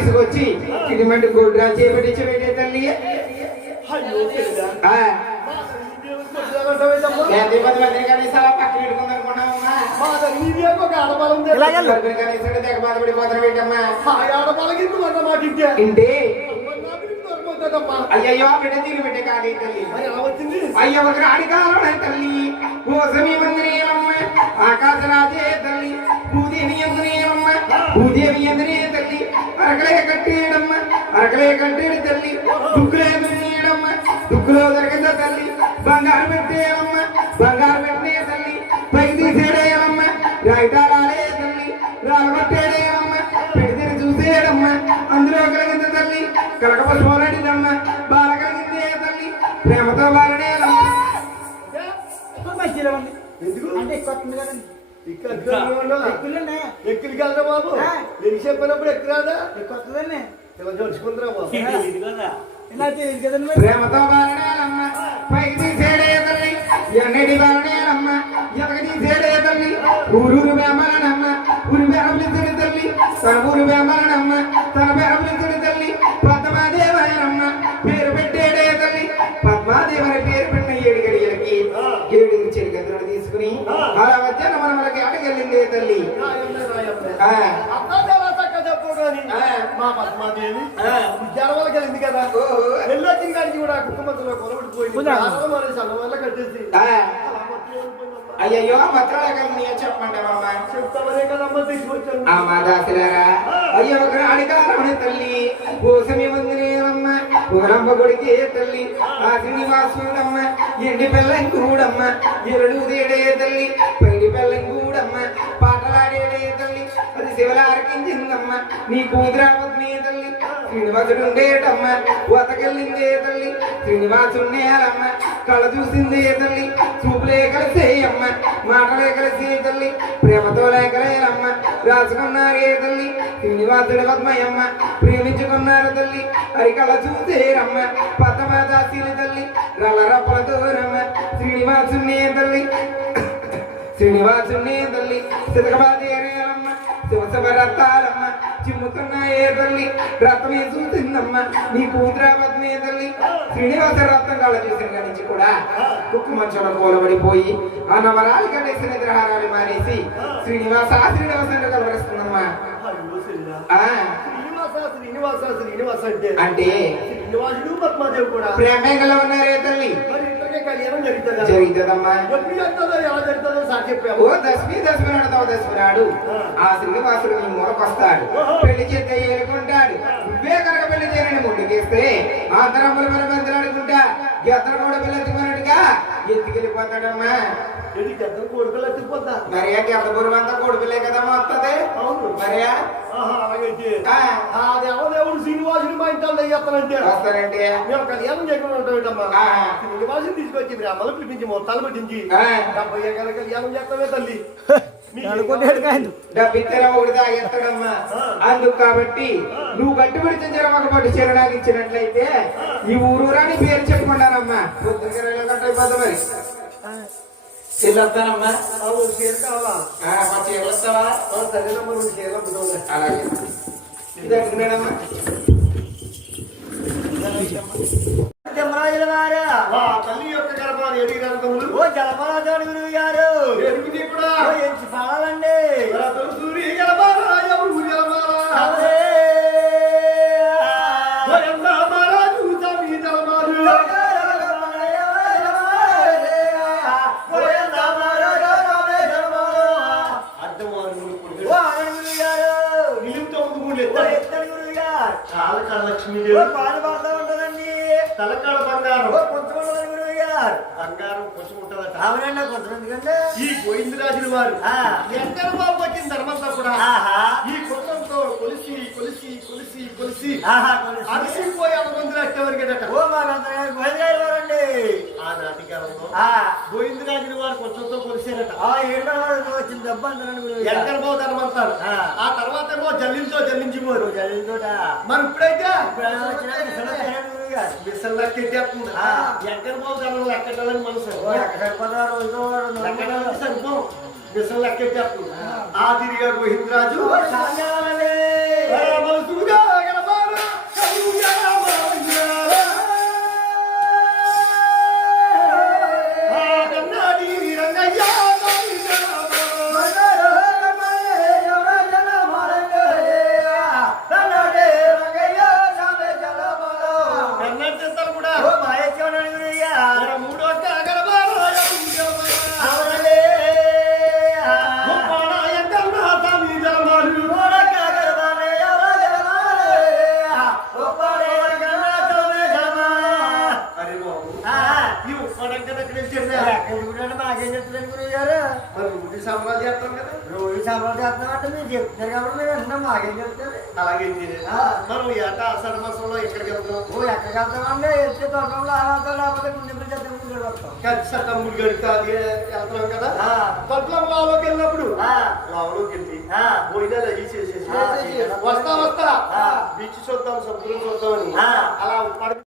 తీసుకొచ్చి సిమెంట్ గోడ్రాలు చేపట్టించబెట్టే తల్లి. అయ్యో బిడ్డ తీరు బిడ్డ కాదే తల్లి. అయ్యో ఒక అడిగాలే తల్లి. ఓ సమీమంద్రేయమ్మ ఆకాశరాజే తల్లి. భూదేవి ఎందునే అమ్మ. భూదేవి తల్లి. అరకలే కట్టేయడమ్మ అరకలే కట్టేడు తల్లి. దుక్కులే దున్నేయడమ్మ దుక్కులో దొరికిందా తల్లి. బంగారు పెట్టేయమ్మ బంగారు పెట్టే తల్లి. పైకి తీసేడేయడమ్మ రాయిటాలే తల్లి. రాలబట్టేడేయడమ్మ పెడితే చూసేయడమ్మ అందులో కలిగింది తల్లి. కలకప సోరడిదమ్మ బాల కలిగిందే తల్లి. ప్రేమతో బాలనేదమ్మ ఎందుకు? అంటే కొత్త కదండి. ఎక్కిలి కలరా బాబు. ఆ. ఎన్ని చెప్పినప్పుడు ఎక్కురాదా ఎక్కువ వస్తుందండి ఇలా జోడుచుకుందిరా బాబు. ఇలా తెలియదు కదండి. ప్రేమతో బాలనేదమ్మ పైకి తీసేడే తల్లి ఎన్నటి బాలనేదమ్మ ఎనక తీసేడే తల్లి ఊరూరు వేమలనమ్మ ఊరి బెరబలితుడి తల్లి తన ఊరు వేమలనమ్మ. మా పద్మాదేవి. ఉద్యానవలకి వెళ్ళింది కదా. వెళ్ళొచ్చిన కాడికి కూడా కుటుంబంలో కొలబడిపోయింది వల్ల కట్టేసి. అయ్యయ్యో పత్రాల కలిగినాయో చెప్పండి మామ చెప్తామనే కదమ్మా తీసుకొచ్చాను. ఆ మాదాసులారా అయ్యో ఒక అడిగారమని తల్లి. కోసమి వందనేనమ్మ ఊరంబ కొడికే తల్లి. ఆ శ్రీనివాసుడమ్మ. ఎండి పిల్లం కూడమ్మ. ఎరడు దేడే తల్లి. పైడి పిల్లం కూడమ్మ. పాటలాడేడే తల్లి. అది శివలారకించిందమ్మ. నీ కూతురావద్నే తల్లి. శ్రీనివాసుడు ఉండేటమ్మ వతకెళ్ళిందే తల్లి. శ్రీనివాసుండేలమ్మ కళ చూసిందే తల్లి. చూపులే కలిసేయమ్మ మాటలే కలిసే తల్లి. ప్రేమతో లేకలేనమ్మ. రాసుకున్నారే తల్లి. శ్రీనివాసుడి పద్మయమ్మ. ప్రేమించుకున్నారు తల్లి. అరికళ చూసేరమ్మ పద్మదాసిని తల్లి. రల రప్పలతో రమ్మ. శ్రీనివాసునే తల్లి. శ్రీనివాసునే తల్లి సితకబాదేరేరమ్మ శివసభరత్తాలమ్మ చిమ్ముతున్నాయే తల్లి రత్నమే చూసిందమ్మ నీ కూతురా పద్మే తల్లి. శ్రీనివాస రత్నం కళ్ళ చూసిన కాడి నుంచి కూడా కుక్కు మంచంలో కూలబడిపోయి ఆ నవరాలు కట్టేసిన నిద్రహారాలు మానేసి శ్రీనివాస శ్రీనివాసంలో కలవరిస్తుందమ్మా. శ్రీనివాస అంటే అంటే శ్రీనివాసుడు పద్మాదేవి కూడా. ప్రేమేగలో ఉన్నారే తల్లి? మరి ఇద్దరికే కళ్యాణం జరుగుతుందా? జరుగుతుందమ్మా. ఎప్పుడు ఓ దశమి దశమి దశమి నాడు ఆ. శ్రీనివాసుడు నీ మూలకొస్తాడు. పెళ్ళి చేస్తే ఏలుకుంటాడు నువ్వే కనుక పెళ్ళి చేయని ముందుకేస్తే ఆ తరముల మన మంత్రాడుకుంటా ఎత్తన కూడా పిల్లెత్తుకున్నట్టుగా ఎత్తుకెళ్ళిపోతాడమ్మా. ఇది పెద్ద కొడుకులు ఎత్తుకుపోతా మరి ఆ గెద్దపురం అంతా కొడుకులే కదమ్మా వస్తుంది అవును. మరి? ఆహా, అలాగైతే ఆ, దేవదేవుడు శ్రీనివాసుడు మా ఇంట్లో అయ్యేస్తానంటే వస్తానంటే మేము కళ్యాణం చేయకుండా ఉంటామేటమ్మా ఆ. శ్రీనివాసుని తీసుకొచ్చి బ్రాహ్మణులు పిలిపించి మొత్తాలు పట్టించి. డెబ్బై ఎకరాల కళ్యాణం చేస్తామే తల్లి? మీకు అనుకుంటాడు కాదు. డబ్బిత్తర ఒకటి తాగేస్తాడమ్మా అందుకు కాబట్టి నువ్వు కట్టుబడి చెంచరమ్మక పట్టు చీర నాకు ఇచ్చినట్లయితే ఈ ఊరూరాని పేరు చెప్పుకుంటానమ్మా. పొద్దున కట్టయిపోతా మరి. చెల్లొస్తానమ్మా ఆ ఒక చీర కావాలా చీరలు వస్తావా సరేనమ్మా రెండు చీరలు అమ్ముతాంలే. అలాగే వారు. తల్లి యొక్క గర్భాలు ఏడు గర్భములు? ఓ జలపరాజాడు గురువు గారు కూడా? ఎంచి కాలకాల లక్ష్మీదేవి తలకాల బంగారం. బంగారం కొంచెం ఉంటుందట. అవునండి కొంతమంది కంటే ఈ గోవిందరాజుల వారు. ఎక్కడ బాబు వచ్చిన ధర్మంతా కూడా ఆహా. ఈ అలసిపోయి అనుబంధులు వచ్చేవరకేదట ఓ మా రంతగారు గోవిందరాజు వారండి ఆ నాటికాలంలో ఆ. గోవిందరాజుల వారు కొంచెంతో కొలిసారట. ఆ ఏడు వచ్చిన దెబ్బ. ఎక్కడ బాబు ఆ. తర్వాత ఏమో జల్లింతో జల్లించిపోరు. జరిగినతోట మరి ఇప్పుడైతే. బిస్సలు లెక్కెట్టేస్తుంది. ఎక్కడ బాబు ధర్మం లెక్కెట్టాలని మనసు సరిపో లెక్కెట్టేస్తుంది ఆ గోవిందరాజు. మాకేం చెప్తారు అలాగే. మనం ఏటా ఆషాఢ మాసంలో ఎక్కడికి వెళ్తాం ఓ ఎక్కడికి వెళ్తామంటే వెళ్తే తొందరలో ఆడతాం లేకపోతే గుండె చేద్దాం గుండె వస్తాం ఖచ్చితంగా గడికి అది కదా. తొట్లం వెళ్ళినప్పుడు వెళ్ళి. భోజనాలు చేసేసి. వస్తా వస్తా. బీచ్ చూద్దాం సముద్రం చూద్దామని. అలా పడ